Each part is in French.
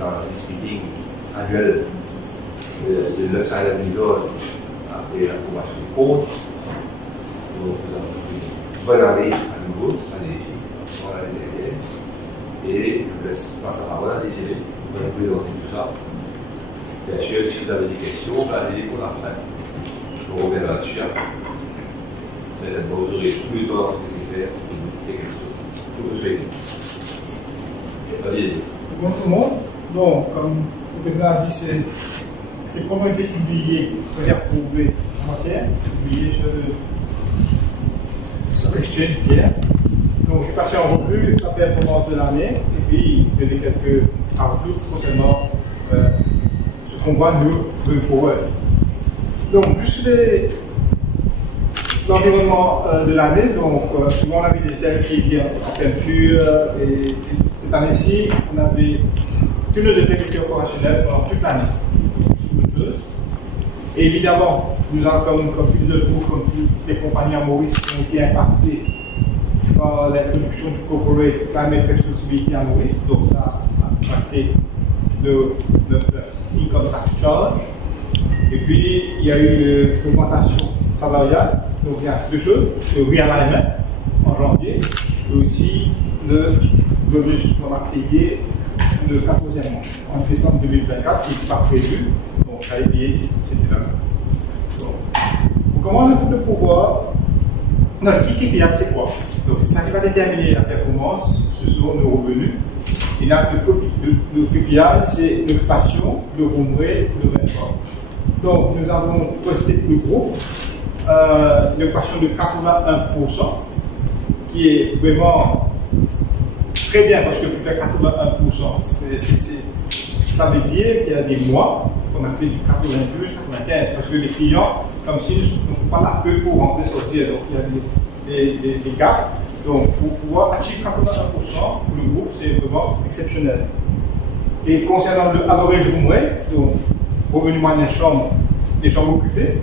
dans le meeting annuel. C'est le salaire d'épisode après l'approbation du compte. Donc, bonne année à nouveau, cette année-ci, pour l'année dernière. Et je laisse passer la parole à Désiré pour vous présenter tout ça. Bien sûr, si vous avez des questions, allez-y pour la fin. Je reviendrai là-dessus après. Certainement, vous aurez tout le temps nécessaire pour poser des questions. Je vous souhaite. Vas-y. Bonjour tout le monde. Donc, comme le président a dit, c'est comment été publié, c'est-à-dire prouvé en matière, publié sur Exchange hier. Donc, j'ai passé en revue la performance de l'année et puis donner quelques outputs concernant ce qu'on voit nous, moving forward. Donc, plus l'environnement de l'année, donc souvent on avait des thèmes qui étaient en peinture et cette année-ci, on avait tous nos activités opérationnelles pendant toute l'année. Et évidemment, nous avons, comme tous les autres groupes, comme toutes les compagnies à Maurice qui ont été impactées par l'introduction du Corporate Climate Responsibility à Maurice, donc ça a impacté notre income tax charge. Et puis, il y a eu l'augmentation salariale, donc il y a deux choses, le realignment en janvier, et aussi le bonus qu'on a payé le 14e mois. En décembre 2024, ce n'est pas prévu, donc ça a été payé, c'était là. Donc, on commence le pouvoir. Notre KPI, c'est quoi? Donc, ça qui va déterminer la performance, ce sont nos revenus. Et là, le KPI, c'est l'occupation, le room rate, le rent. Donc, nous avons posté le groupe, une occupation de 81%, qui est vraiment très bien, parce que pour faire 81%, ça veut dire qu'il y a des mois qu'on a fait du 92, 95, parce que les clients, comme s'ils ne font pas la queue pour rentrer sortir, donc il y a des gaps. Donc, pour pouvoir achieve 81%, le groupe, c'est vraiment exceptionnel. Et concernant le average room rate, donc revenu moyen des chambres occupées,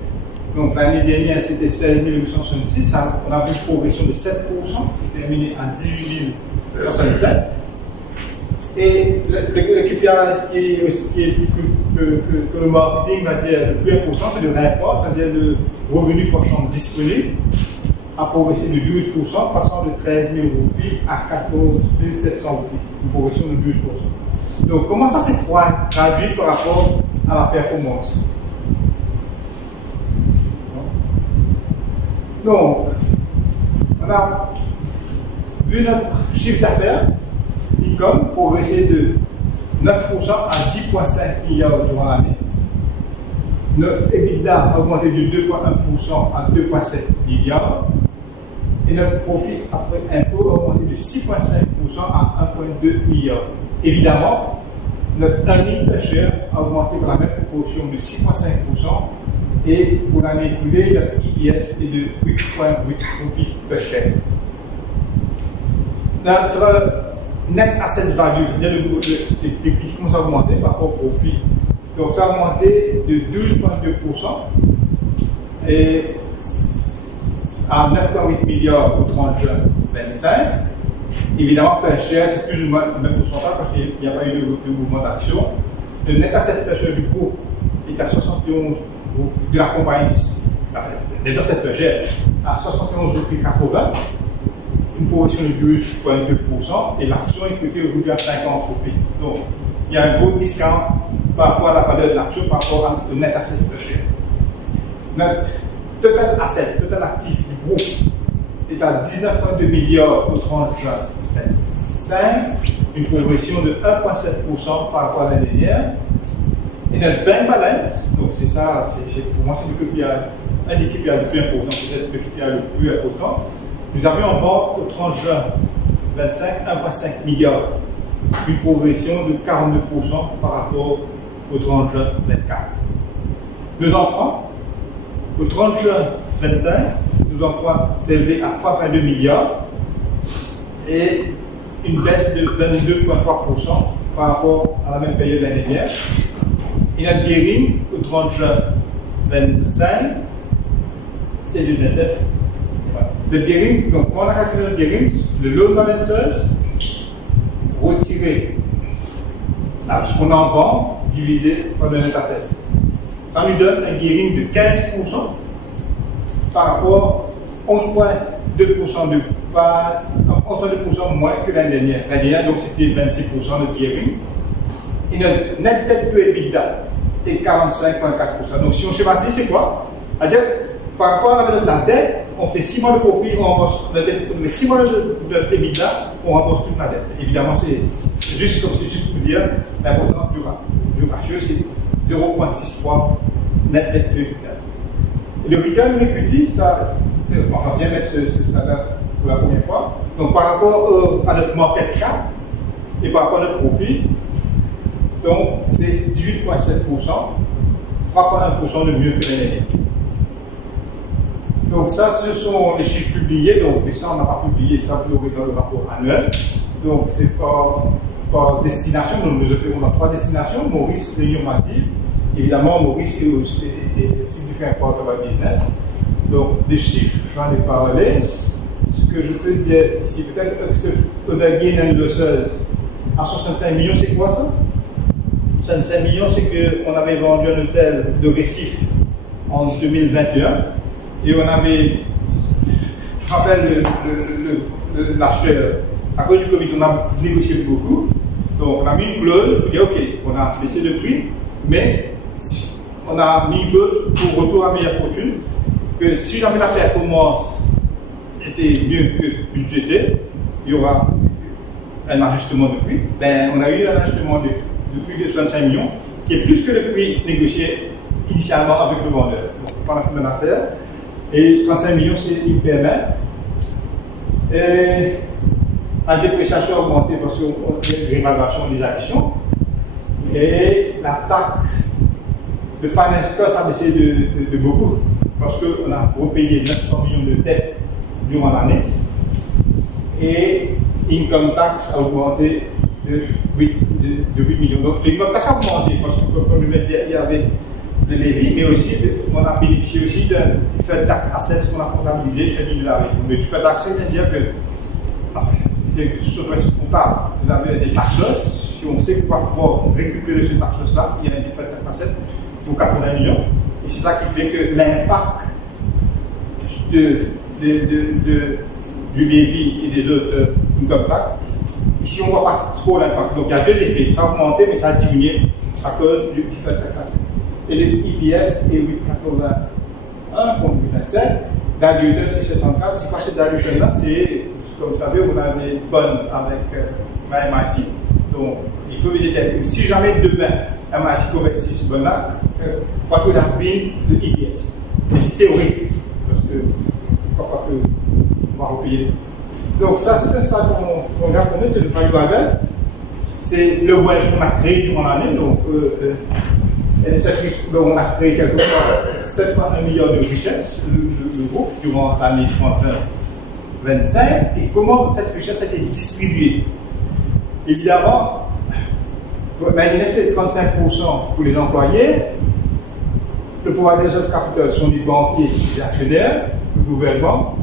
donc l'année dernière c'était 16 866, on a vu une progression de 7%, qui est terminée à 18 067. Et le KPI qui est plus que le marketing va dire le plus important, c'est le rapport, c'est-à-dire le revenu par chambre disponible, a progressé de 12%, passant de 13 000 roupies à 14 700 roupies, une progression de 12%. Donc, comment ça s'est traduit par rapport à la performance? Donc, on a vu notre chiffre d'affaires, income, progresser de 9% à 10,5 milliards durant l'année. Notre EBITDA a augmenté de 2,1% à 2,7 milliards. Et notre profit après impôt a augmenté de 6,5% à 1,2 milliard. Évidemment, notre earning per share a augmenté par la même proportion de 6,5%. Et pour l'année écoulée, notre EPS est de 8,8 roupies per share. Notre net asset value, c'est-à-dire les prix qui commencent à augmenter par rapport au profit. Donc ça a augmenté de 12,2% et à 9,8 milliards au 30 juin 2025. Évidemment, per share, c'est plus ou moins le même pourcentage parce qu'il n'y a pas eu de mouvement d'action. Le net asset per share du groupe est à 71 de la compagnie, le net asset per share à 71,80, une progression de 12,2% et l'action est flottée aujourd'hui à 50 roupies. Donc, il y a un gros discount par rapport à la valeur de l'action par rapport au net asset per share. Notre total asset, total actif du groupe est à 19,2 milliards au 30 juin 2025, une progression de 1,7% par rapport à l'année dernière. Et notre bank balance, donc c'est ça, pour moi c'est le KPI, un des KPI le plus important, peut-être le KPI le plus important. Nous avions en banque au 30 juin 2025 1,5 milliard, une progression de 42% par rapport au 30 juin 2024. Nos emprunts, au 30 juin 2025, nos emprunts s'élevaient à 3,2 milliards et une baisse de 22,3% par rapport à la même période de l'année dernière. Et notre gearing au 30 juin 2025, c'est de 29. Le gearing, donc quand on a calculé le gearing, le loan balancer retiré ce qu'on en vend divisé par le net assets. Ça nous donne un gearing de 15% par rapport à 11,2% de base, 11,2% moins que l'année dernière. L'année dernière, donc c'était 26% de gearing. Et notre net debt to EBITDA est 45,4%. Donc si on schématise, c'est quoi? C'est-à-dire, par rapport à la dette, on fait 6 mois de profit, on rembourse la dette, on met 6 mois de EBITDA, on rembourse toute la dette. Évidemment, c'est juste pour dire l'importance du ratio, c'est 0,63 net debt to EBITDA. Et le return on equity, ça, enfin, on vient mettre ce stade-là pour la première fois. Donc par rapport à notre market cap et par rapport à notre profit, donc c'est 18,7%, 3,1% de mieux que l'année dernière. Donc ça, ce sont les chiffres publiés, donc, mais ça on n'a pas publié, ça vous l'aurez dans le rapport annuel. Donc c'est par destination, donc nous opérons dans 3 destinations, Maurice, Réunion Mathilde. Évidemment, Maurice est aussi significant part of our business. Donc les chiffres, j'en ai parlé. Ce que je peux dire ici, peut-être que the gain and losses à 65 millions, c'est quoi ça? 65 millions, c'est qu'on avait vendu un hôtel de Récif en 2021 et on avait, je rappelle l'acheteur, à cause du Covid, on a négocié beaucoup, donc on a mis une clause pour dire ok, on a baissé le prix, mais on a mis une clause pour retour à meilleure fortune, que si jamais la performance était mieux que budgété, il y aura un ajustement de prix. Ben, on a eu un ajustement de prix de 65 millions, qui est plus que le prix négocié initialement avec le vendeur. Donc, on a fait une affaire. Et 35 millions, c'est une PME. Et la dépréciation a augmenté parce qu'il y a une réévaluation des actions. Et la taxe, le finance cost a baissé de beaucoup, parce qu'on a repayé 900 millions de dettes durant l'année. Et income tax a augmenté de 8 millions. Donc l'income tax a augmenté parce que, comme je l'ai dit, il y avait de lévis, mais aussi on a bénéficié aussi d'un fait tax assets qu'on a comptabilisé chez l'Université. Mais du fait tax, c'est-à-dire que, enfin, c'est sur le principe comptable, vous avez des tax loss. Si on sait qu'on va pouvoir récupérer ce tax loss-là, il y a un fait tax asset pour 80 millions. Et c'est ça qui fait que l'impact du lévis et des autres income tax, ici on ne voit pas trop l'impact. Donc il y a deux effets. Ça a augmenté, mais ça a diminué à cause du fait tax asset. Et le EPS est 8,81 contre 8,27. Diluted 6,74. C'est quoi cette dilution-là? C'est, comme vous savez, on a des bonds avec la MIC. Donc, il faut déterminer que si jamais demain, MIC convertit ce bond-là, quoi que la vie de EPS. Mais c'est théorique. Parce que, pourquoi que on va repayer. Donc, ça, c'est un stade qu'on va connaître, le value added. C'est le wealth qu'on a créé durant l'année. Donc, on a créé quelque chose, 7,1 milliards de richesses, le groupe, durant l'année 2025. Et comment cette richesse a été distribuée? Évidemment, maintenant c'était 35% pour les employés. Le providers of capital sont les banquiers, les actionnaires, le gouvernement,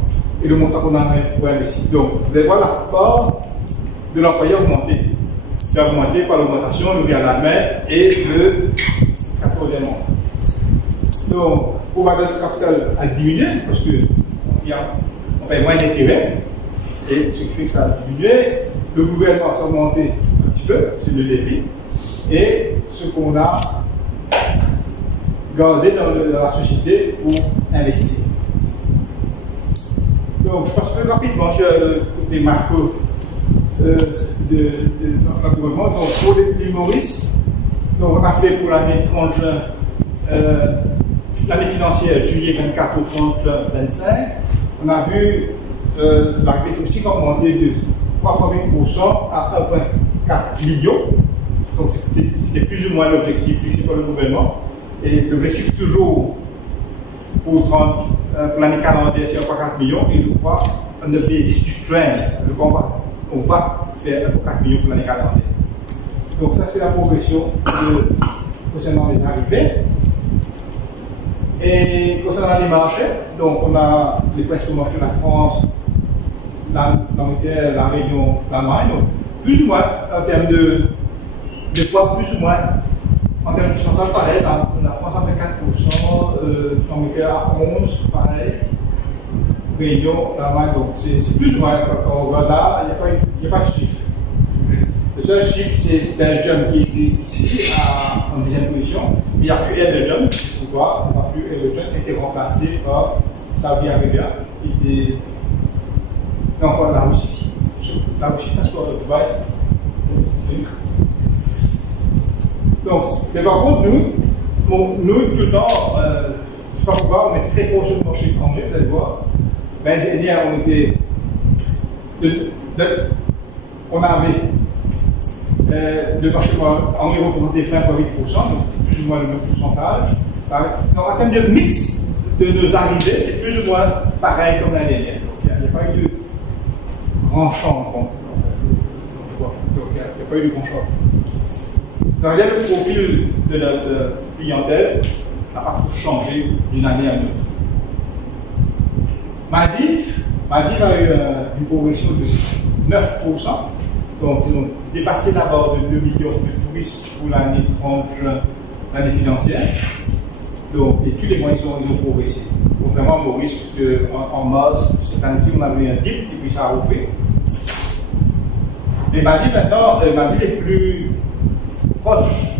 et le montant qu'on a pour investir. Donc, vous allez voir la part de l'employé augmenter. C'est augmenté par l'augmentation, le bien à la main et le 14e mois. Donc, pour le capital a diminué parce qu'on paye moins d'intérêt, et ce qui fait que ça a diminué. Le gouvernement s'est augmenté un petit peu sur le débit, et ce qu'on a gardé dans la société pour investir. Donc, je passe plus rapidement sur le côté macro de notre gouvernement. Donc, pour les Maurice, donc on a fait pour l'année 30 juin, l'année financière, juillet 24 au 30 juin 25, on a vu l'arrivée touristique augmenter de 3,8% à 1,4 million. Donc c'était plus ou moins l'objectif fixé par le gouvernement. Et l'objectif toujours pour l'année calendaire, c'est 1,4 million. Et je crois, on ne basis du trend, je crois on va faire 1,4 million pour l'année calendaire. Donc ça c'est la progression concernant les arrivées. Et concernant les marchés, donc on a les principaux marchés de la France, l'Angleterre, la Réunion, l'Allemagne, donc plus ou moins en termes des poids plus ou moins, en termes de pourcentage, pareil, la France a fait 4%, l'Angleterre à 11%, pareil, Réunion, l'Allemagne, donc c'est plus ou moins, quand on regarde là, il n'y a pas de chiffre. Le seul chiffre, c'est Belgium qui est ici, en 10e position, mais il n'y a plus Air Belgium, pourquoi il n'y a plus Air Belgium, qui a été remplacé par Saudi Arabia, qui était. Non, pas la Russie. La Russie, passeport de Dubaï. Donc, mais par contre, nous tout le temps, c'est pas pourquoi, on est très fort sur le marché anglais, vous allez voir. L'année dernière, on était. On avait. Le marché anglais représentait 20,8%, donc c'est plus ou moins le même pourcentage. Donc, en termes de mix de nos arrivées, c'est plus ou moins pareil comme l'année dernière. Donc, il n'y a pas eu de grand changement. Donc, il n'y a pas eu de grand changement. Donc, le profil de notre clientèle n'a pas trop changé d'une année à l'autre. Maldives a eu une progression de 9%. Donc, ils ont dépassé d'abord de 2 millions de touristes pour l'année 30 juin, l'année financière. Donc, et tous les mois, ils ont progressé. Donc, vraiment, Maurice, parce qu'en mars, cette année-ci, on avait un dip, et puis ça a repris. Mais Maldives, maintenant, Maldives est plus proche.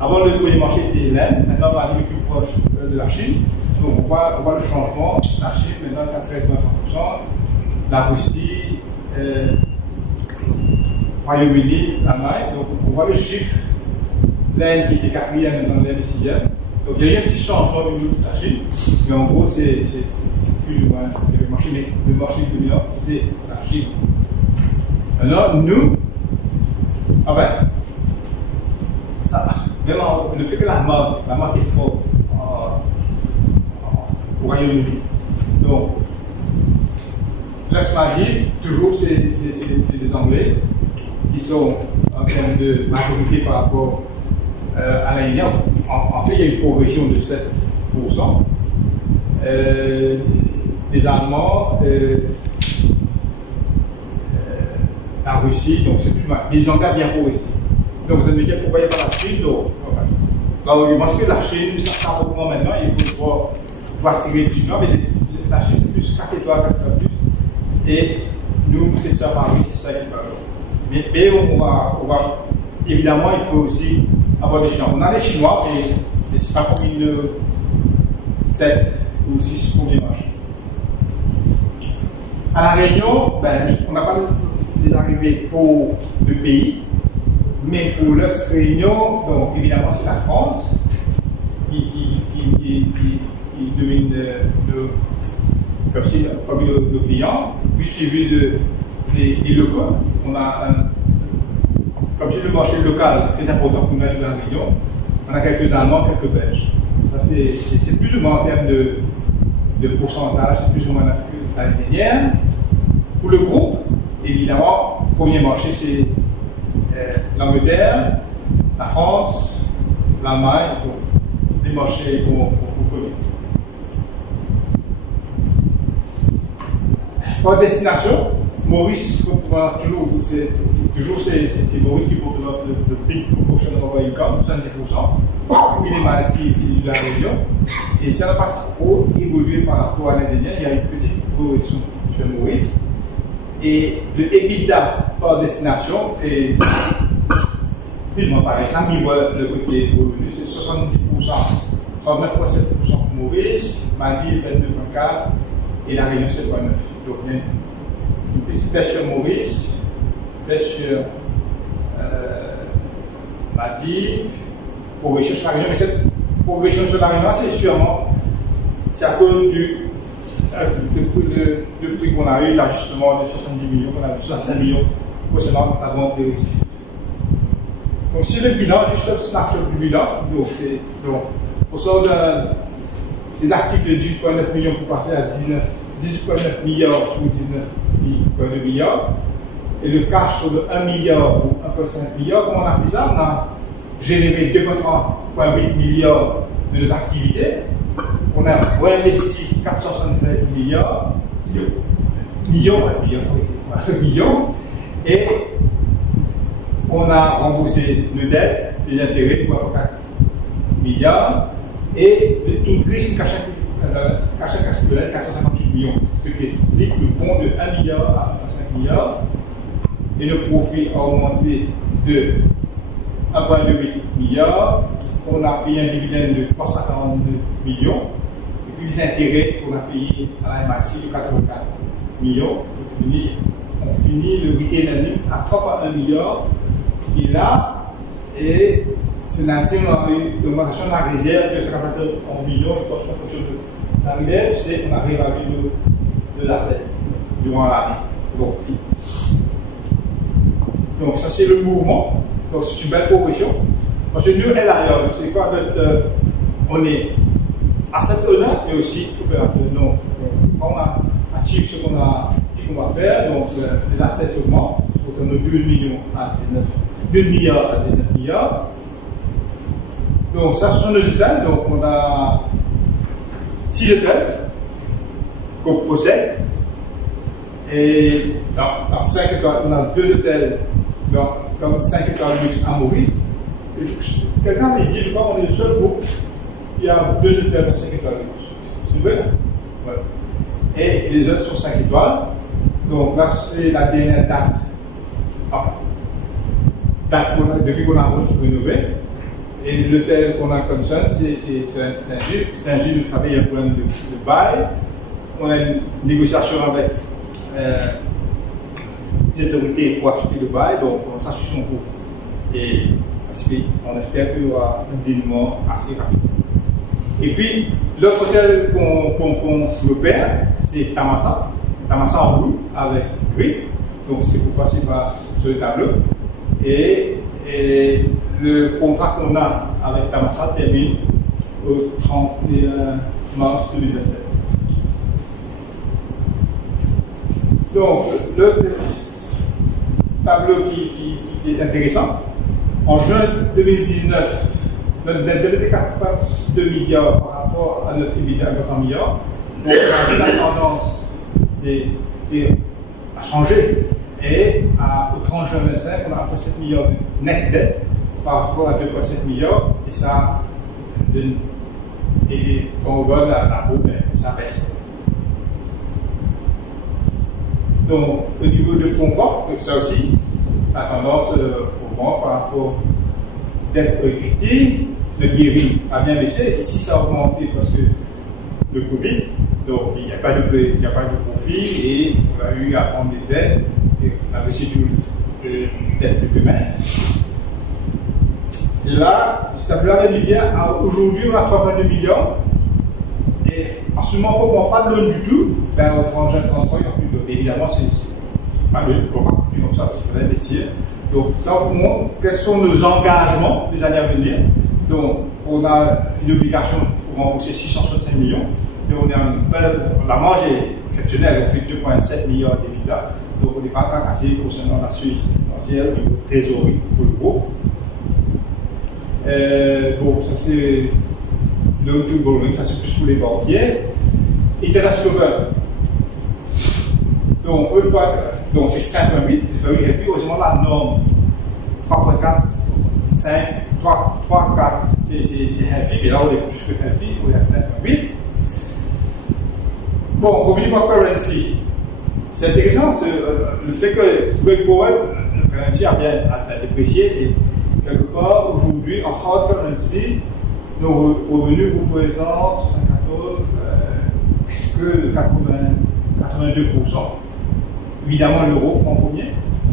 Avant, le premier marché était l'Inde, maintenant, Maldives est plus proche de la Chine. Donc, on voit le changement. La Chine, maintenant, est à 13,3%. La Russie, Royaume-Uni, l'Allemagne, donc on voit le chiffre, l'Inde qui était 4e, maintenant l'Inde est 6e. Donc il y a eu un petit changement au niveau de la Chine, mais en gros c'est plus ou moins le marché dominant, c'est la Chine. Alors nous, enfin, ça, vraiment, le fait que la marque est forte au Royaume-Uni. Donc, Jacques m'a dit, toujours c'est des Anglais qui sont en termes de majorité par rapport à l'année dernière. En fait, il y a une progression de 7%. Les Allemands, la Russie, donc c'est plus mal. Les Anglais ont bien progressé. Donc vous allez me dire pourquoi il n'y a pas la Chine. Donc, enfin, l'argument c'est que la Chine, ça reprend maintenant, il faut pouvoir tirer du nord, mais la Chine c'est plus 4 étoiles, 4 étoiles plus. Et nous, c'est ça, Paris, c'est ça qui va. Mais on va, évidemment, il faut aussi avoir des Chinois. On a les Chinois, mais ce n'est pas comme une 7 ou 6 premiers marchés. À La Réunion, on n'a pas des arrivées pour le pays, mais pour l'ex-Réunion, donc évidemment, c'est la France qui domine comme si parmi nos clients, puis suivi des locaux. On a comme si le marché local très important pour nous sur la Réunion, on a quelques Allemands, quelques Belges. C'est plus ou moins en termes de pourcentage, c'est plus ou moins l'année dernière. Pour le groupe, évidemment, le premier marché c'est l'Angleterre, la France, l'Allemagne, les marchés qu'on connaît. Pour destination, Maurice, c'est Maurice qui porte le big proportion of our income, 70%. Puis les maladies de la région. Et ça n'a pas trop évolué par rapport à l'année dernière. Il y a une petite progression chez Maurice. Et le EBITDA par destination est plus ou moins pareil. Ça me voit le côté revenu, c'est 70%, 39,7% pour Maurice, Maldives 22,4% et la Réunion 7,9%. Donc il y a une petite baisse sur Maurice, baisse sur Maldives, progression sur la Réunion. Mais cette progression sur la Réunion, c'est à cause depuis qu'on a eu l'ajustement de 70 millions, qu'on a eu 65 millions précédemment avant de risques. Donc, sur le bilan, juste un snapshot du bilan, donc on sort des articles de 18,9 millions pour passer à 18,9 milliards pour 19,2 milliards, et le cash sur de 1 milliard ou 1,5 milliard. Comment on a fait ça? On a généré 2,8 milliards de nos activités. On a réinvesti 473 millions, et on a remboursé nos dettes, les intérêts pour 4 milliards, et l'increase in cash equivalent 458 millions, ce qui explique le bond de 1 milliard à 5 milliards, et le profit a augmenté de 1,8 milliard, on a payé un dividende de 342 millions, et puis les intérêts qu'on a payés à la MIC de 84 millions. On finit le retail earnings à 3,1 milliards, qui est là, et c'est l'ancien, on a eu une augmentation de la réserve de 54 millions, je pense que quelque chose de la réserve, c'est qu'on a réévalué de l'asset durant l'année. Donc ça c'est le mouvement, donc c'est une belle progression. Parce que nous, et l'arrière, c'est quoi on est asset owner et aussi opérateur. Donc, on a achieve ce qu'on va faire, donc les assets augmentent, donc on a 12 millions à 2 milliards à 19 milliards. Donc ça, ce sont nos hôtels, donc on a 6 hôtels qu'on possède, et dans 5 étoiles, on a 2 hôtels comme 5 étoiles luxe à Maurice. Quelqu'un m'a dit, je crois qu'on est le seul groupe qui a 2 hôtels dans 5 étoiles luxe. C'est vrai ça? Ouais. Et les autres sont 5 étoiles. Donc là, c'est la dernière date. Depuis qu'on a rénové. Et l'hôtel qu'on a comme ça, c'est Saint-Gilles. Saint-Gilles, vous savez, il y a un problème de bail. On a une négociation avec les autorités pour acheter le bail, donc ça suit son cours. Et on espère qu'il y aura un dénouement assez rapide. Et puis, l'autre hôtel qu'on opère, c'est Tamassa. Tamassa en bleu avec gris. Donc, c'est pour passer par sur le tableau. Et le contrat qu'on a avec Tamassa termine au 31 mars 2027. Donc, le tableau qui est intéressant, en juin 2019, notre dette était 4,2 milliards par rapport à notre EBITDA de 4 milliards. Donc, la tendance a changé. Et au 30 juin 2025, on a 1,7 milliard de net dette par rapport à 2,7 milliards. Et ça, et quand on regarde la bourse, ça baisse. Donc, au niveau de fonds propres, ça aussi, la tendance augmente par rapport à dette equity. Le gearing a bien baissé. Ici, ça a augmenté parce que le Covid, donc il n'y a pas de profit et on a eu à prendre des dettes. Et on a restitué des dettes de paiement. Et là, ce tableau va nous dire aujourd'hui, on a 3,2 milliards. Et en ce moment, on ne prend pas de loan du tout. Ben, au 30 juin 33, il n'y a plus de loan. Évidemment, c'est pas le on ne va plus comme ça parce qu'on va investir. Donc, ça vous montre quels sont nos engagements des années à venir. Donc, on a une obligation pour rembourser 665 millions. Et la marge est exceptionnelle, on fait 2,7 milliards d'EBITDA. Donc, on n'est pas tracassé concernant la suite financière au niveau trésorerie pour le groupe. Bon, ça c'est le to borrowing, ça c'est plus pour les banquiers. Interest cover. Donc, une fois, donc c'est 5,8, c'est very heavy. Heureusement, la norme 3,4, 5, 3, 4, c'est heavy, mais là on est plus que heavy, on est à 5,8. Bon, revenons par currency. C'est intéressant le fait que going forward, le currency a bien déprécié et quelque part aujourd'hui en hard currency, nos revenus représentent 74, est-ce que 82%. Évidemment l'euro en premier,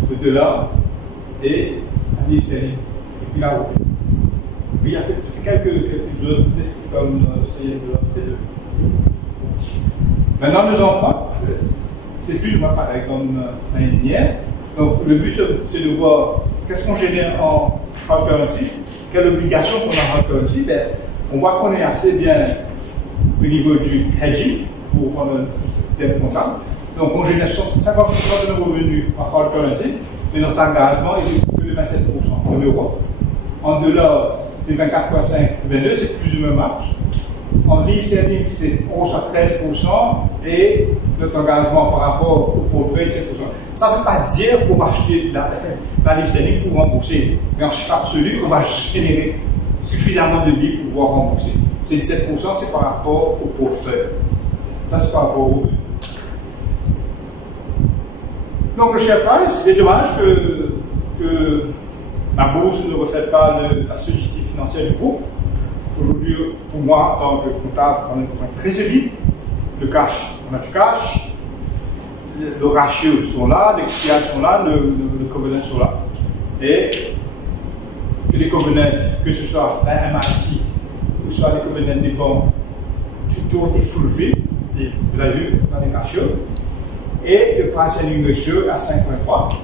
le dollar et la livre sterling, et puis la rouble. Puis il y a quelques autres comme CN2. Maintenant, nos emprunts, c'est plus ou moins pareil comme l'année dernière. Donc, le but, c'est de voir qu'est-ce qu'on génère en hard currency, quelle obligation qu'on a en hard currency. Ben, on voit qu'on est assez bien au niveau du hedging pour prendre un thème comptable. Donc, on génère 50% de nos revenus en hard currency, mais notre engagement est que de 27% en euros. En dollars, c'est 24,5, 22, c'est plus ou moins marge. En livre sterling, c'est 13% et notre engagement par rapport au portefeuille de 7%. Ça ne veut pas dire qu'on va acheter la livre sterling pour rembourser. Mais en chiffre absolu, on va générer suffisamment de livres pour pouvoir rembourser. C'est 17%, c'est par rapport au portefeuille. Ça, c'est par rapport au. Donc, le share price, c'est dommage que la bourse ne reflète pas la solidité financière du groupe. Aujourd'hui, pour moi, en tant que comptable, on a une compagnie très solide. Le cash, on a du cash. Le ratio sont là, les KPI sont là, le covenant sont là. Et que les covenants, que ce soit la MIC, que ce soit les covenants des banques, tout ont été soulevés. Et vous avez vu dans les ratios. Et le price earning ratio à 5.3.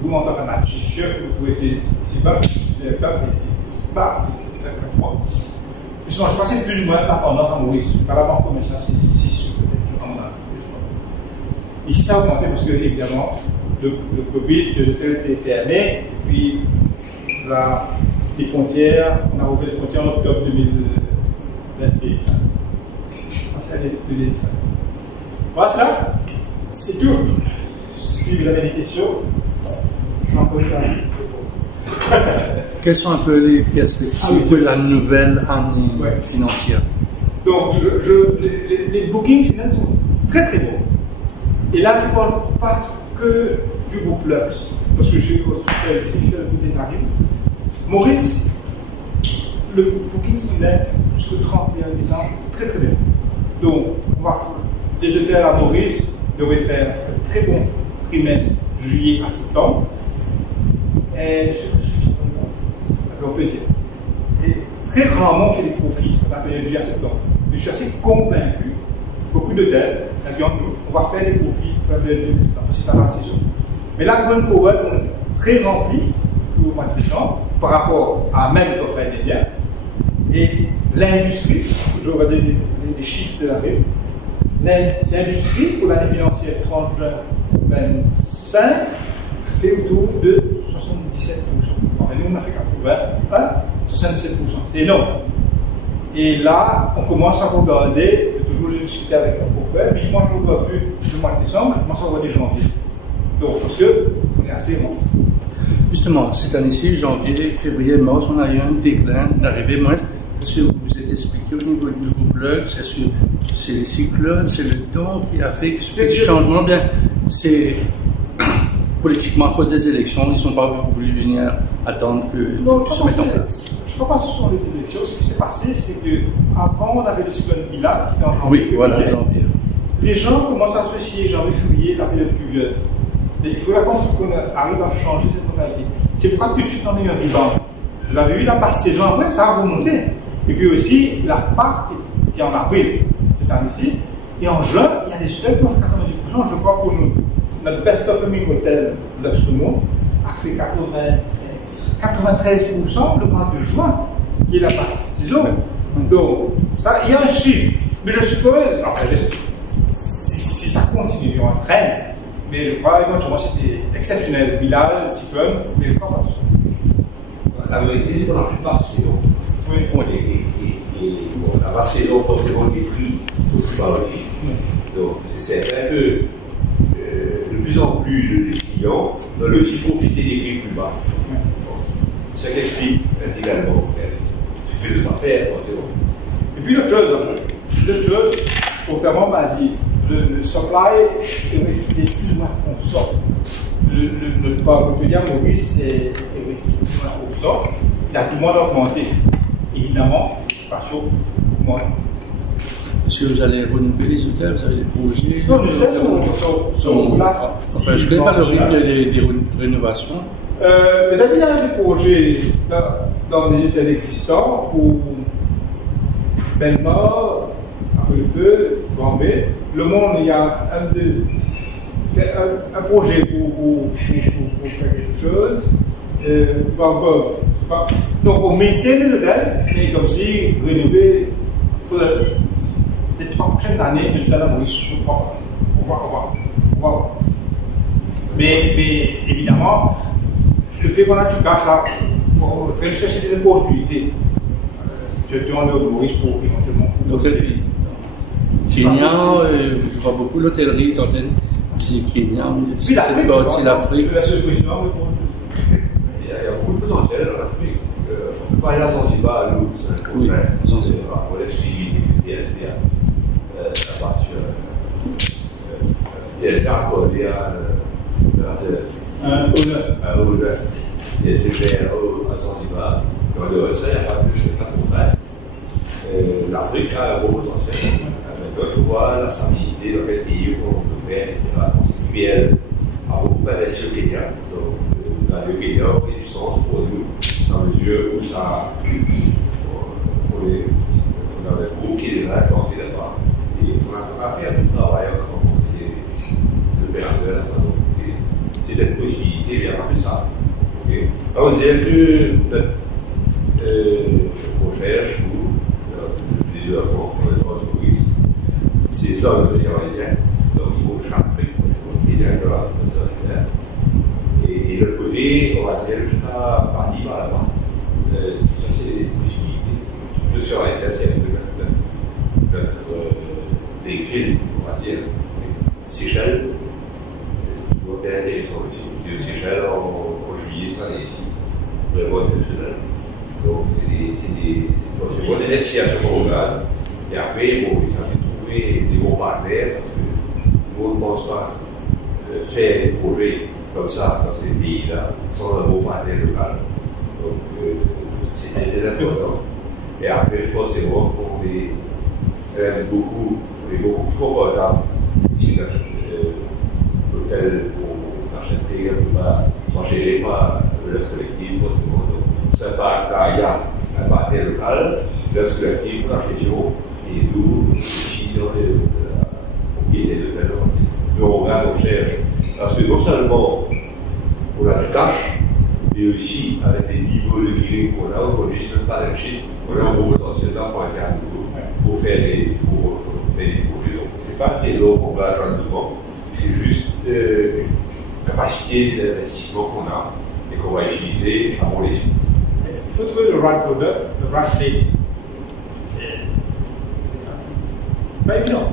Vous m'entendez, je suis sûr que vous pouvez essayer. C'est bas, c'est 5.3. Je pense que c'est plus ou moins la tendance à Maurice. Par la banque commerciale, c'est 6 peut-être. Ici, ça a augmenté parce que, évidemment, le Covid, le hôtel était fermé, et puis les frontières, on a ouvert les frontières en octobre 2021. C'est 2005. Voilà, ça, c'est tout. Si vous avez des questions, je m'en pose pas. Quelles sont un peu les perspectives de la nouvelle année financière? Donc, les bookings sont très très bons. Et là, je ne parle pas que du groupe Lux, parce que je suis le des tarifs. Maurice, le booking sont net jusqu'au 31 décembre, très très bien. Donc, on va les hôtels à Maurice devraient faire un très bon trimestre, juillet à septembre. Et on peut dire. Et très rarement on fait des profits dans la période de juillet à septembre. Je suis assez convaincu, beaucoup d'hôtels, on va faire des profits dans la période de juillet à septembre, parce que c'est pas la saison. Mais là, going forward, on est très rempli au mois de décembre par rapport à même campagne des biens. Et l'industrie, je vais donner des chiffres de la rue, l'industrie pour l'année financière 30 juin 2025 fait autour de 77%. Enfin, nous, on a fait 77%. C'est énorme. Et là, on commence à regarder, toujours je discutais avec mon confrère, mais moi, je ne vois plus le mois de décembre, je commence à voir des janvier. Donc, parce qu'on est assez bon. Justement, cette année-ci, janvier, février, mars, on a eu un déclin d'arrivée moins. Ce que vous êtes expliqué au niveau du groupe Lux, c'est les cyclones, c'est le temps qui a fait que ce petit changement, bien, c'est politiquement à cause des élections, ils n'ont pas voulu venir attendre que tout se mette en place. Je ne crois pas que ce sont les élections. Ce qui s'est passé, c'est qu'avant, on avait le cyclone Ila, qui était en janvier. Oui, voilà, janvier. Les gens commencent à associer janvier, février, la période pluvieuse. Et il faut qu'on arrive à changer cette mentalité. C'est pourquoi tout de suite on a eu un rebound. Vous avez eu la basse saison après, ça a remonté. Et puis aussi, la Pâques qui est en avril, cette année-ci. Et en juin, il y a des hôtels qui ont fait 90%. Je crois que notre best performing hotel de l'Extremo a fait 93% le mois de juin, qui est la Pâques saison. Donc, ça, il y a un chiffre. Mais je suppose, enfin, si ça continue, il y aura un train. Mais je crois éventuellement c'était exceptionnel. Bilal, cyclone, mais je crois pas. La vérité, c'est qu'on n'a plus de Barcelone. Oui. Et la Barcelone, forcément, des prix plus bas. Donc, c'est certain que de plus en plus de clients veulent aussi profiter des prix plus bas. Ça explique également. Tu fais deux affaires, forcément. Et puis l'autre chose, contrairement m'a dit, le supply est resté plus ou moins constant. Le quotidien Maurice est resté plus ou moins constant. Il a tout le monde augmenté. Évidemment, passion moins. Est-ce que vous allez renouveler les hôtels? Vous avez des projets? Non, les hôtels sont là. Enfin, je ne connais pas le rythme des rénovations. Peut-être qu'il y a des projets dans des hôtels existants où Belmort, après le feu, Bombay, Le Monde, il y a un projet pour faire quelque chose. Pas encore. Donc, on maintient les hôtels, mais comme si rénover les 3 prochaines années, je suis à la Maurice, je crois pas. On va voir. Mais évidemment, le fait qu'on a du cash là, on va chercher des opportunités. Je demande au Maurice pour éventuellement. Dans quel pays? Kenya, je vois beaucoup l'hôtellerie, tantenne. C'est Kenya, c'est l'Afrique. Il y a beaucoup de potentiel en Afrique. On peut pas aller à Zanzibar, à l'eau, c'est un contraire. Zanzibar, pour l'exclusivité du TLC, la partie TLC accordée à un honneur. TLC à Zanzibar. Dans le ça, il n'y a pas de contraire. L'Afrique a un gros potentiel. Maintenant, on voit la stabilité dans quel pays on peut faire, etc. Constituer a beaucoup investi au Kenya. Donc, le Kenya fait du sens pour nous, dans le lieu où ça. On avait beaucoup qui les a implantés là-bas. Et on a fait un peu de travail encore pour l'opérateur là-bas. Donc, c'est une possibilité, bien plus ça. Okay. Alors, on dirait que recherche ou le développement pour les droits touristes, c'est ça le océan Indien. Donc, il faut chaque truc pour ce qui est dans l'océan Indien. Et de l'autre côté, on va dire jusqu'à Paris par là-bas. Ça, c'est des possibilités. L'océan Indien, c'est notre véhicule, on va dire. Seychelles, c'est bien intéressant ici. De Seychelles en juillet, ça est ici. Vraiment exceptionnel. Donc, c'est une bonne initiative qu'on regarde. Et après, bon, il s'agit de trouver des bons partenaires parce que nous ne pensons pas faire des projets comme ça dans ces pays-là sans un bon partenaire local. Donc, c'est très important. Et après, forcément, on est beaucoup plus confortable ici dans l'hôtel qu'on achèterait, on va s'en gérer par le collectif, forcément. C'est pas il y a un partenaire local, le collectif pour la région, et nous, ici, dans les propriétés de l'hôtel. Mais on regarde, on cherche. Parce que non seulement on a du cash, mais aussi avec les niveaux de grilling qu'on a aujourd'hui, c'est pas la Chine, on a un gros potentiel là pour aller à nouveau, pour faire des projets. Donc, c'est pas un trésor qu'on va attendre devant, c'est juste une capacité d'investissement qu'on a et qu'on va utiliser à mon espoir. Il faut trouver le right product, le right place. C'est ça. Pas évident.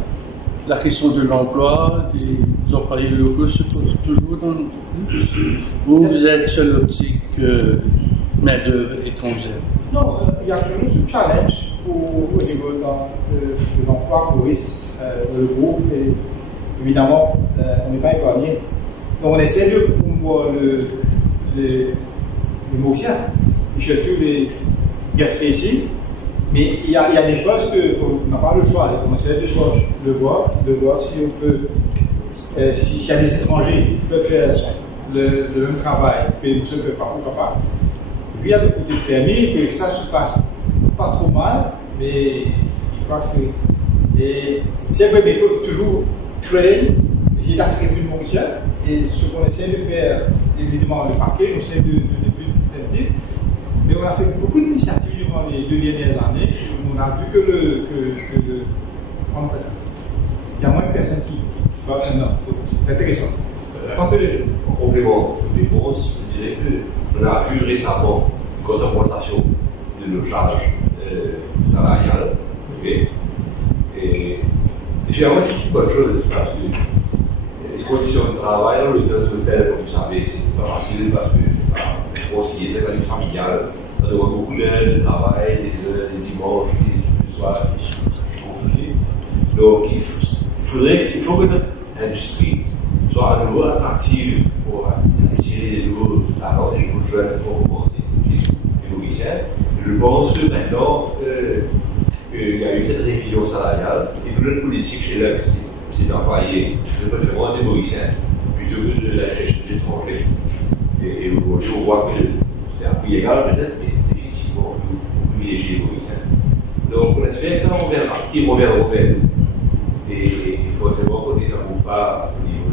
La question de l'emploi des employés locaux se pose toujours dans le vous êtes sur l'optique main-d'œuvre étrangère? Non, il y a toujours ce challenge au niveau de l'emploi touriste dans le groupe. Et évidemment, on n'est pas épargné. Donc on essaie de promouvoir les Mauriciens, surtout les Gaspésiens. Mais il y a des postes qu'on n'a pas le choix. On essaie de voir si on peut, s'il y a des étrangers qui peuvent faire le même travail que nous ne pouvons pas, pourquoi pas. Puis il y a le côté permis, que ça se passe pas trop mal, mais il faut que. Et c'est vrai, mais il faut toujours créer, essayer d'attirer plus de Mauriciens. Et ce qu'on essaie de faire, évidemment, le parquet, on essaie de plus de certains types. Mais on a fait beaucoup d'initiatives durant les 2 dernières années. On a vu comment on fait ça? Il y a moins de personnes qui voient maintenant. Donc c'est intéressant. En complément de réponse, je dirais qu'on a vu récemment une grosse augmentation de nos charges salariales. Okay? Et finalement, c'est une bonne chose parce que les conditions de travail dans l'hôtel, comme vous savez, c'est pas facile parce que je pense qu'il y a des familles familiales. Ça demande beaucoup de travail, les dimanches, les soirs, c'est compliqué. Donc il faut que notre industrie soit à nouveau attractive pour attirer les nouveaux talents, les nouveaux jeunes pour commencer, les Mauriciens. Je pense que maintenant qu'il y a eu cette révision salariale et que notre politique chez Lux, c'est d'employer de préférence des Mauriciens plutôt que de la chercher des étrangers. Et aujourd'hui, on voit que c'est un prix égal peut-être, mais effectivement, on privilégie les Mauriciens. Donc, on espère que ça reviendra, qu'ils reviendront vers nous. Et forcément, qu'on est un gros phare au niveau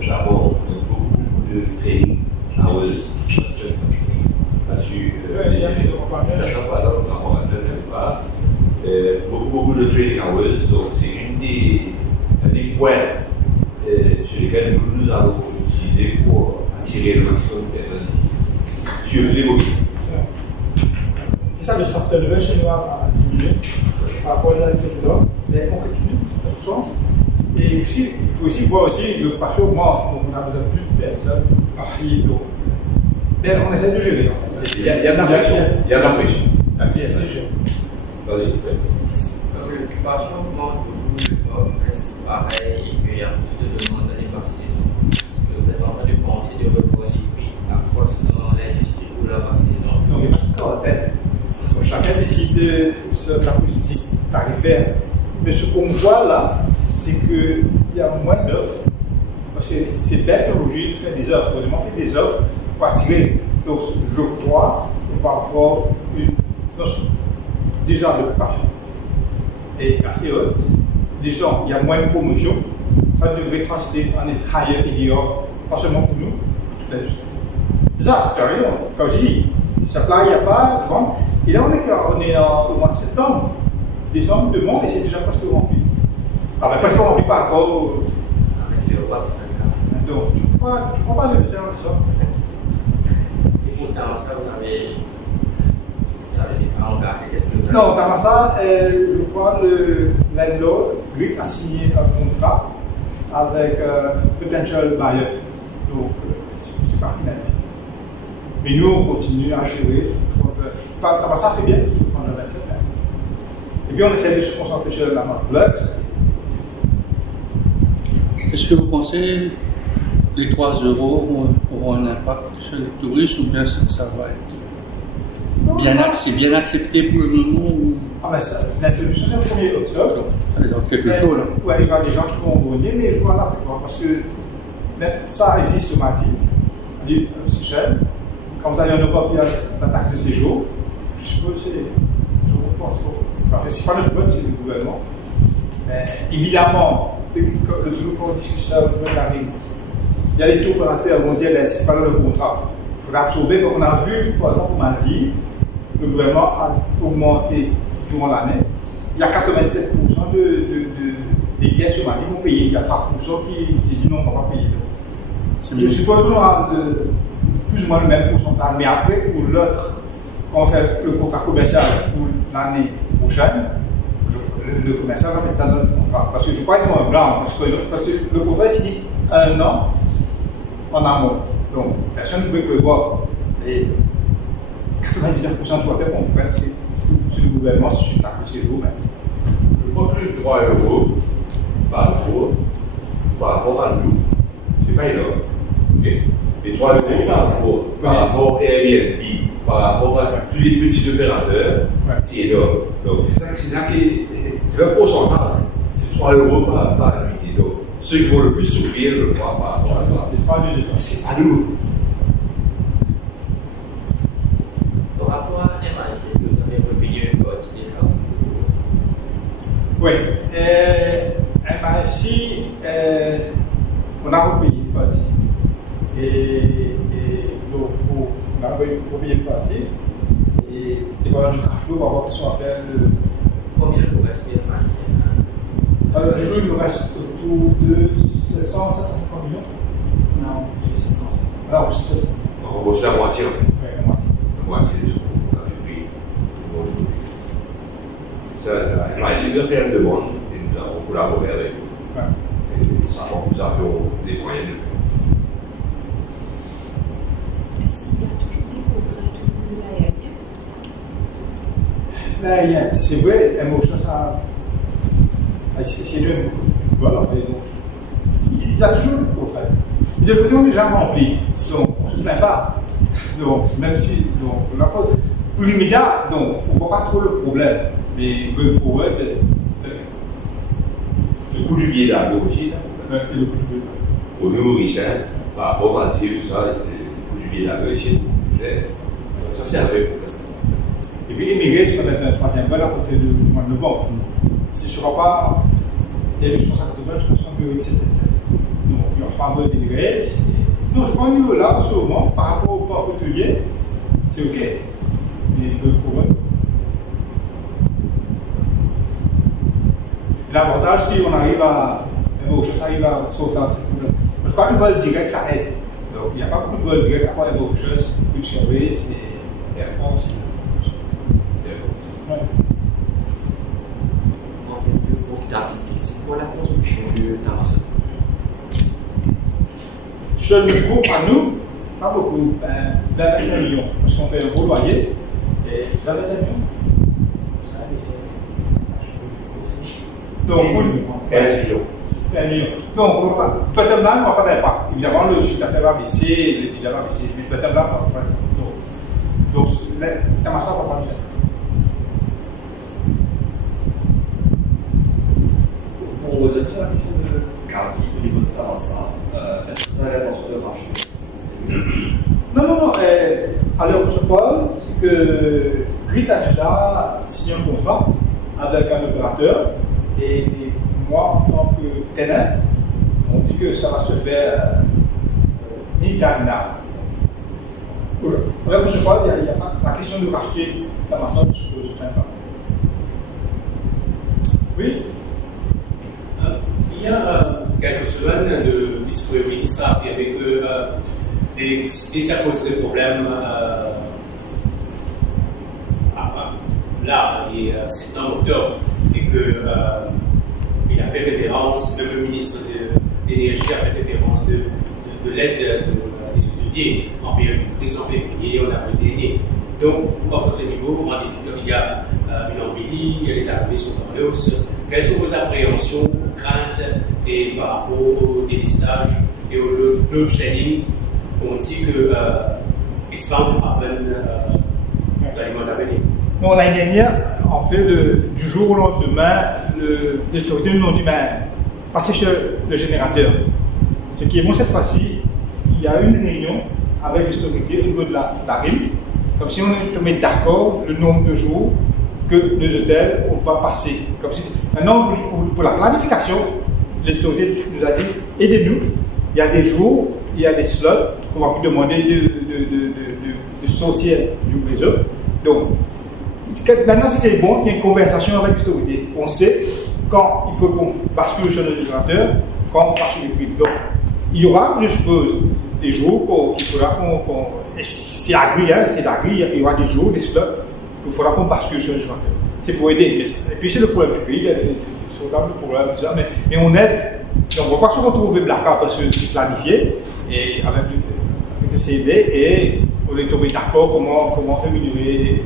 de l'avant, on a beaucoup de training hours là-dessus. Beaucoup de training hours, donc c'est un des points sur lesquels nous allons utiliser pour attirer le maximum de personnes sur les mobiles. C'est ça, le software chez nous a diminué par rapport à l'année précédente. Mais on continue, de toute façon. Et aussi, il faut aussi voir aussi l'occupation augmente, donc on a besoin de plus de personnes. Mais on essaie de gérer. Il y a de la pression. Il y a de la pression. La PSC gère. Vas-y. L'occupation augmente est pareil et qu'il y a plus de demandes dans les bases saisons. Est-ce que vous êtes en train de penser de revoir les prix à cause de l'industrie pour la basse saison? Non, mais pas encore en tête. Chacun décide de sa politique tarifaire. Mais ce qu'on voit là, c'est qu'il y a moins d'offres. Parce que c'est bête aujourd'hui de faire des offres. Heureusement, on fait des offres pour attirer. Donc, je crois qu'on va avoir des gens d'occupation. Et assez haute. Les gens, il y a moins de promotion. Ça devrait transiter en higher idiot, pas seulement pour nous, pour toute l'industrie. C'est ça, tu as raison. Comme je dis, ça là, il n'y a pas de vente. Et là, on est au mois de septembre. Décembre, demande, et c'est déjà presque rempli. Ah, mais presque rempli par rapport au. Donc, tu ne crois pas le terme de ça? Et pourtant, ça, vous avez des parents engagés. Qu'est-ce que vous avez? Non, dans ça, je crois le landlord a signé un contrat avec potential buyer. Donc, c'est pas finalisé. Mais nous, on continue à gérer. Ça fait bien, pendant 27 ans. Et puis, on essaie de se concentrer sur la marque Lux. Est-ce que vous pensez que les 3 euros auront un impact sur les touristes ou bien ça va être bien accepté pour le moment ou... Ah, mais ça, l'introduction c'est le 1er octobre. Ça va être dans quelques jours là. Oui, il y aura des gens qui vont abonner, mais voilà pourquoi. Parce que ça existe au Mali, à Seychelles. Quand vous allez en Europe, il y a l'attaque de séjour. Je suppose que c'est. Je pense que. C'est pas le vote, c'est le gouvernement. Mais évidemment, le jour qu'on discute ça, le gouvernement arrive. Il y a les taux opérateurs vont dire c'est pas le contrat. Il faudra absorber. Donc on a vu, par exemple, on m'a dit, le gouvernement a augmenté durant l'année. Il y a 87% des caisses sur Mali vont payer. Il y a 3% qui disent non, on ne va pas payer. Je suppose qu'on aura plus ou moins le même pourcentage. Mais après, pour l'autre, quand on fait le contrat commercial pour l'année prochaine, le commercial va mettre ça dans le contrat. Parce que je crois qu'ils ont un blanc. Parce que le contrat est signé 1 an en amont. Donc, personne ne pouvait prévoir. Et 99% de quoi faire, on peut c'est le gouvernement, si tu t'accroches chez vous. Je crois que 3 euros par jour, par rapport à nous, c'est pas énorme. Okay. Et 3 euros par jour, par rapport à Airbnb, par rapport à tous les petits opérateurs, c'est énorme. Donc, c'est ça qui c'est un pourcentage. C'est 3 euros par nuit. Donc, ceux qui vont le plus souffrir, je crois, par rapport à ça, c'est pas nous. Par rapport à MIC, est-ce que vous avez repayé une cote déjà? Oui. MIC, on a repayé une partie. Et donc, on a repayé une partie. Et dépendant du cash flow, on va voir qu'est-ce qu'on va faire. Combien vous restez MIC? Alors, le jeu, il nous reste autour de 700, 750 millions. Non, c'est 750. Alors, c'est 700. On va faire la moitié en fait. Oui, la moitié. La moitié de ce qu'on avait pris. Ça, essayer de faire une demande et nous avons collaboré avec eux. Et sachant que nous avions des moyens de faire. Est-ce qu'il y a toujours des contraintes au niveau de l'aérien? L'aérien, c'est vrai, émotion, ça. C'est de voilà, il y a toujours des contraintes. Mais de côté, on est déjà rempli. Donc, on ne se plaint pas. Donc, même si. Donc, pour l'immédiat, donc, on ne voit pas trop le problème. Mais going forward, le coût du billet d'avion aussi, le coût du billet. Au Mauricien, par rapport à Mathieu, tout ça, le coût du billet d'avion ici, ça c'est un vrai problème. Et puis émigrer, c'est peut-être un troisième vol à côté du mois de novembre. Si je ne crois pas, il y a des 150 vols, je pense que 777. Donc il y a 3 vols d'émigrés. Non, je crois que là, en ce moment, par rapport au port portugais, c'est OK. Mais il faut voir. L'avantage, si on arrive à. Ça arrive à sauter un petit peu. Je crois que le vol direct, ça aide. Donc, il n'y a pas beaucoup de vols directs à part les Mauritius, plus de Service et Air France. En termes de Seul niveau, à nous, pas beaucoup, 25 millions, parce qu'on paye un gros loyer, et 25 millions. Donc, 15 millions. 1 million. Donc, bottom line, on ne va pas d'impact. Évidemment, le chiffre d'affaires va baisser, mais bottom line, on va pas. Donc, Tamassa va pas nous aider. Pour revenir sur la question de Carvi au niveau de Tamassa, est-ce que vous avez l'intention de racheter? Non. Alors, je parle, c'est que Grit a déjà signé un contrat avec un opérateur et moi, en tant que tenant, on dit que ça va se faire mi-terminal. Alors, je parle, il n'y a pas la question de racheter Tamassa, je suppose, Oui. Il y a quelques semaines, le vice-premier ministre a affirmé que ça pose des problèmes là, et septembre, octobre, et qu'il a fait référence, même le ministre de l'Énergie a fait référence de l'aide des hôteliers en période de crise en février, en avril dernier. Donc, à votre niveau, en début, il y a une embellie, les arrivées sont dans le hausse. Quelles sont vos appréhensions, vos craintes et par rapport au délistage et au load shedding? On dit que Islam appelle dans les mois à venir. Non, l'année dernière, en fait, du jour au lendemain, les autorités nous ont dit passez sur le générateur. Ce qui est bon cette fois-ci, il y a une réunion avec les autorités au niveau de la RIM, comme si on était tombé d'accord le nombre de jours que les hôtels ont pas passé. Comme si, maintenant, pour la planification, les autorités nous ont dit aidez-nous. Il y a des jours, il y a des slots qu'on va vous demander de sortir du réseau. Donc, maintenant, c'était bon, il y a une conversation avec les autorités. On sait quand il faut qu'on bascule sur le générateur, quand on passe sur les prix. Donc, il y aura, je suppose, des jours qu'il faudra qu'on. C'est agri, hein, c'est agri, il y aura des jours, des slots, qu'il faudra qu'on bascule sur le générateur. C'est pour aider. Et puis, c'est le problème du pays, il y a des problèmes, tout ça, mais on aide. Donc, on va pas se retrouver blackout parce que c'est planifié, et avec le CID, et on est tombé d'accord comment améliorer.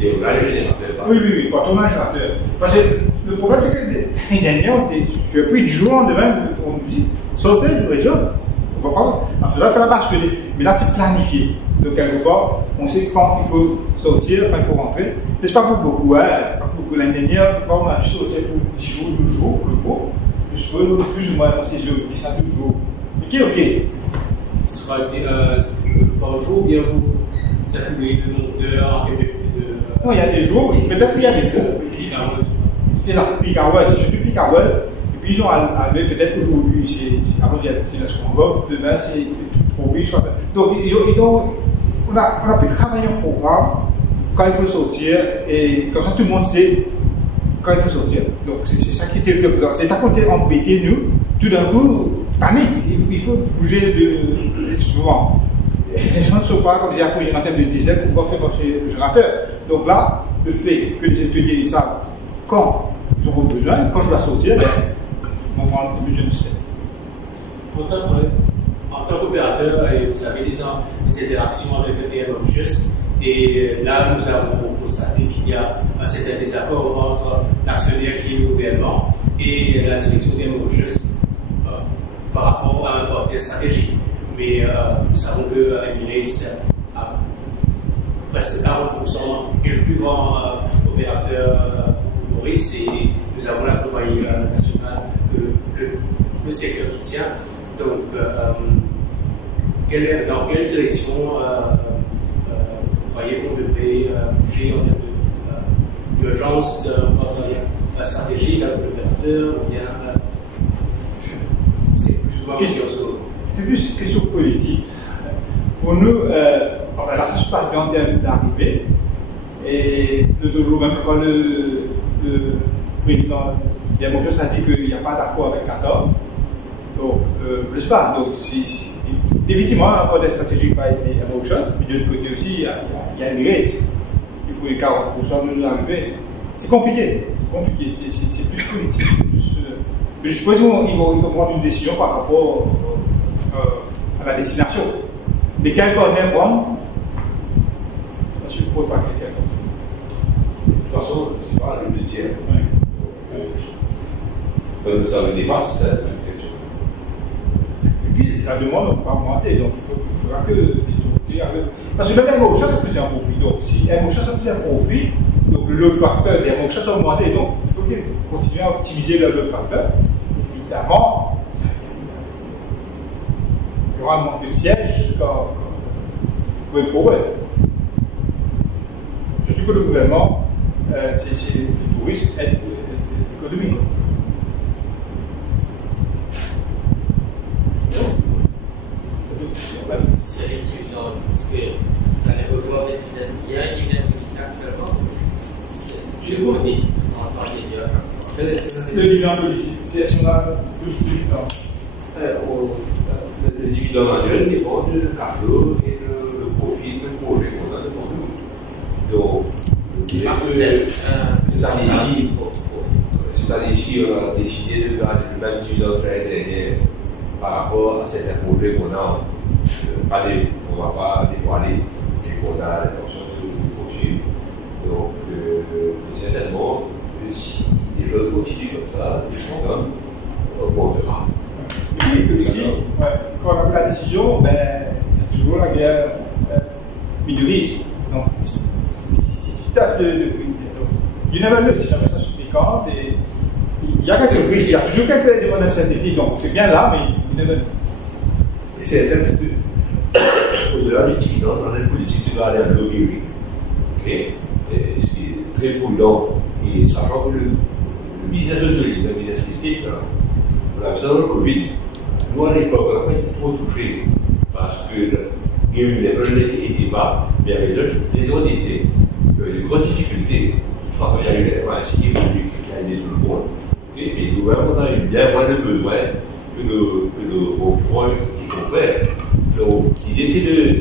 Et on a le générateur. Oui, quand on a un générateur. Parce que le problème, c'est que l'année dernière, puis du jour au lendemain, on nous dit sortez du réseau. On va pas. Il faudra faire basculer. Mais là, c'est planifié. Donc, quelque part, on sait quand il faut sortir, quand il faut rentrer. Mais ce n'est pas pour beaucoup. Hein. Pas pour beaucoup. L'année dernière, on a dû sortir pour 10 jours, 12 jours, le gros. Je suppose plus ou moins dans ces 10 à 12 jours. Ok. Ce sera par jour, bien vous accumulez le nombre d'heures, non, il y a des jours, peut-être qu'il y a des jours. C'est ça, Picaroise, c'est surtout Picaroise. Et puis ils ont arrivé peut-être aujourd'hui, c'est la Swambob, demain c'est trop riche. Donc on a pu travailler un programme quand il faut sortir, et comme ça tout le monde sait quand il faut sortir. Donc c'est ça qui était le plus important. C'est à côté embêté, nous, tout d'un coup, panique, il faut bouger souvent. Les gens ne sont pas, comme j'ai appris en termes de dizaines, pour pouvoir faire marcher le générateur. Donc là, le fait que les étudiants savent quand ils auront besoin, quand je dois sortir, on prend le budget de 7. En tant qu'opérateur, vous avez des interactions avec le PMOGES, et là, nous avons constaté qu'il y a un certain désaccord entre l'actionnaire qui est le gouvernement et la direction des PMOGES par rapport à un partenaire stratégique. Mais nous savons que Emirates a presque 40%, qui est le plus grand opérateur au Maurice, et nous avons la compagnie nationale que le secteur soutient. Donc, dans quelle direction vous voyez qu'on devrait bouger en termes d'urgence d'un partenariat stratégique avec l'opérateur, ou bien c'est plus souvent question solo? C'est plus une question politique. Pour nous, là, ça se passe bien en termes d'arrivée. Et de deux jours, même quand le président Yamoufous a dit qu'il n'y a pas d'accord avec Qatar, donc, je ne sais pas. Donc, définitivement, un code stratégique va aider à autre chose. Mais de l'autre côté aussi, il y a une race. Il faut les 40% de l'arrivée. C'est compliqué. C'est plus politique. Mais je suppose qu'ils vont prendre une décision par rapport à la destination. Lesquels connaissent prendre? Je ne suppose pas que lesquels. De toute façon, c'est pas le budget. Quand nous avons des faces, c'est une question. Et puis, la demande va augmenter, donc il faudra que. Parce que même les mochas, ça peut être un profit. Donc, si les mochas, ça peut être un profit, donc l'autre facteur, les mochas sont augmentés, donc il faut qu'ils continuent à optimiser l'autre facteur. Évidemment, il y aura un manque de sièges quand il faut. Surtout que le gouvernement, c'est le tourisme aide l'économie. C'est réduction, parce que dans les records il y a une dividende policière actuellement. Je vous dis, en tant que dire. Le dividende politique, c'est si on a plus de dividendes. Le dividende annuel dépend du cadeau et le profit du projet qu'on a devant nous. Donc, cette année-ci, on a décidé de garder le même dividende que l'année dernière par rapport à certains projets qu'on a. On ne va pas dévoiler et qu'on a l'intention de poursuivre. Donc, certainement, si les choses continuent comme ça, le dividende augmentera. Et puis aussi, quand on a pris la décision, il y a toujours la guerre middle-east. Donc, c'est une tâche de priorité. You never know si jamais ça se fréquente. Et il y a quelques risques, il y a toujours quelques éléments d'incertitude. Donc, c'est bien là, mais you never know. C'est certain que, au-delà du dividende, dans la politique, tu dois aller à l'augury. Okay? Ce qui est très prudent. Et sachant que le business de l'île, le business risqué, on a vu ça dans le Covid. Nous, à l'époque, on n'a pas été trop touchés parce que les problèmes n'étaient pas, mais il y avait des zones d'été, de grosses difficultés. De toute façon, il y a eu des principes qui a aidé tout le monde. Et le gouvernement a eu bien moins de besoin que de reprendre qu'il faut faire. Donc, l'idée, c'est de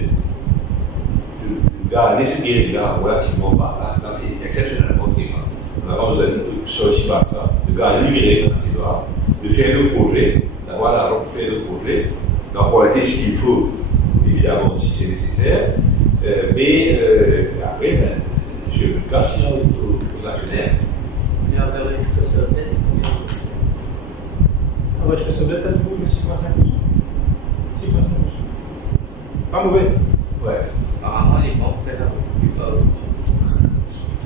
garder ce guérilla relativement bas. Là, c'est exceptionnellement très bas. On n'a pas besoin de sortir par ça, de garder le guérilla assez bas, de faire le projet, d'avoir l'argent pour faire le projet, d'emprunter ce qu'il faut, évidemment, si c'est nécessaire. Mais après, je me cache aux actionnaires. Il y a un vrai sommet. Un vrai sommet, peut-être pour le 6,5%. 6,5%. Pas mauvais. Ouais. Apparemment, les banques prêtent un peu plus bas.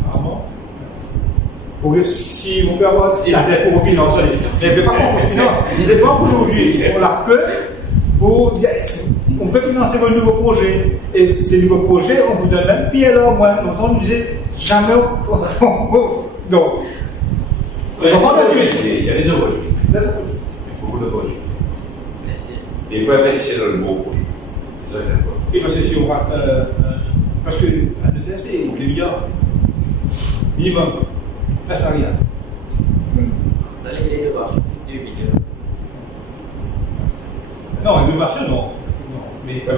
Apparemment. Si on peut avoir la dette pour financer, mais pas pour financer. Les banques aujourd'hui, ils font la peur pour dire on peut financer vos nouveaux projets. Et ces nouveaux projets, on vous donne même pire alors moins. Donc on disait jamais. Donc, il y a des opportunités. Beaucoup d'opportunités. Merci. Et il faut investir dans le bon projet. C'est ça qui est important. Et parce que si on va. Parce que la dette, c'est des milliards. Minimum. Presque rien. Dans les idées de marché, 2 millions. Non, un deux marchés, non. Mais un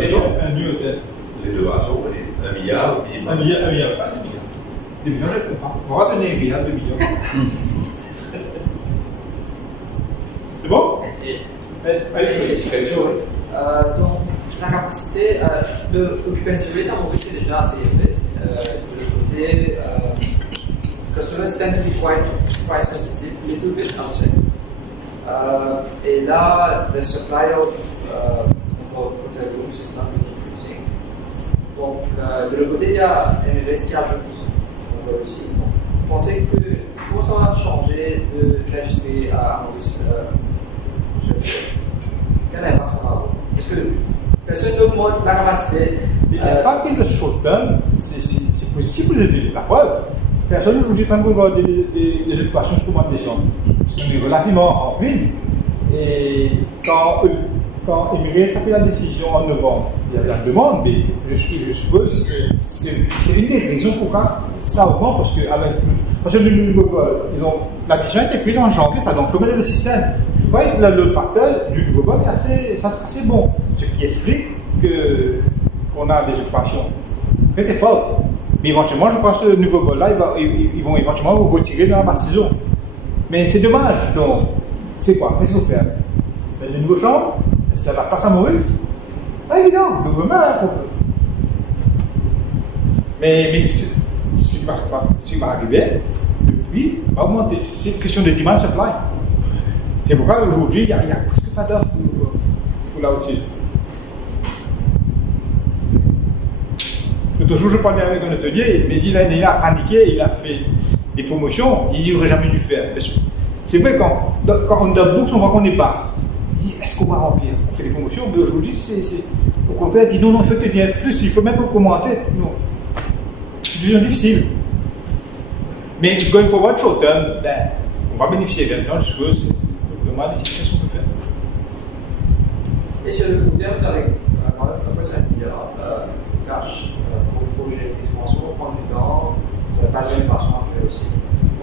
new hôtel. Les deux marchés, on va dire 1 milliard. Un milliard, pas 2 millions. 2 millions, je comprends. On va donner 1 milliard, 2 millions. C'est bon? Merci. Allez, Question, oui. Donc, la capacité d'occupancy rate en Maurice est déjà assez élevée. De l'autre côté, customers tend to be quite price sensitive, a little bit, I would say. Et là, the supply of hotel rooms is not really increasing. Donc, de l'autre côté, il y a Emirates qui ajoute aussi. Donc, vous pensez que comment ça va changer de l'industrie à Maurice? Quel impact ça va avoir? Parce que personne n'augmente la capacité. L'impact de short term, c'est positif pour la preuve. Personne aujourd'hui est en train de regarder les occupations jusqu'au mois de décembre. C'est relativement en ville. Et quand Emirates a pris la décision en novembre, il y avait la demande, mais je suppose que c'est une des raisons pourquoi ça augmente, parce que le nouveau vol, la décision a été prise en janvier, ça donc faut mettre le système. Je crois que l'autre facteur du nouveau vol est assez bon, ce qui explique qu'on a des occupations très fortes. Mais éventuellement, je crois que ce nouveau vol-là, ils vont éventuellement vous retirer dans la basse saison. Mais c'est dommage. Donc, c'est quoi? Qu'est-ce qu'il faut faire? Les nouvelles chambres? C'est la place à Maurice. Pas évident, le gouvernement a un problème. Mais c'est pas arrivé, le prix va augmenter. C'est une question de demand supply. C'est pourquoi aujourd'hui, il n'y a presque pas d'offre pour la haute saison. L'autre jour, je parlais avec un hôtelier, il m'a dit il a paniqué, il a fait des promotions, il dit il n'aurait jamais dû faire. C'est vrai, quand on donne beaucoup, on voit qu'on n'est pas. Il dit est-ce qu'on va remplir? On fait des promotions, mais aujourd'hui, au contraire, il dit non, il faut que tu viennes plus, il faut même pas commenter. Non. C'est une situation difficile. Mais going forward, short term, on va bénéficier maintenant de ce que le décision qu'on peut faire. Et sur le court terme, vous avez à peu près 5 milliards cash pour le projet d'expansion, on prend du temps, vous n'avez pas de rémunération à faire aussi.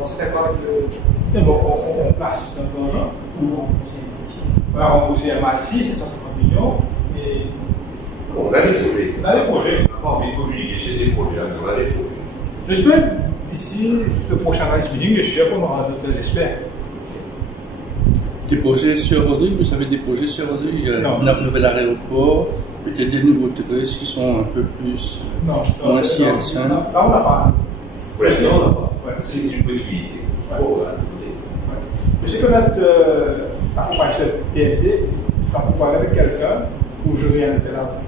On s'est fait quoi avec le. Mais bon, on place notre argent. On va rembourser MI6, 750 millions. Et On a des projets. on a des projets. On n'a pas envie de communiquer sur des projets, on a des projets. J'espère d'ici le prochain analyse meeting, je suis sûr qu'on aura d'autres, j'espère. Des projets sur Rodrigue, vous avez des projets sur Rodrigue? Il y a un nouvel aéroport, peut-être des nouveaux touristes qui sont un peu plus. Moins si là, on n'a pas. Pour l'instant, on n'a pas. Ouais. C'est une possibilité. Ouais. Oh, voilà. Je sais que notre accompagnateur TNC, quand on parle avec quelqu'un, où je viens de là,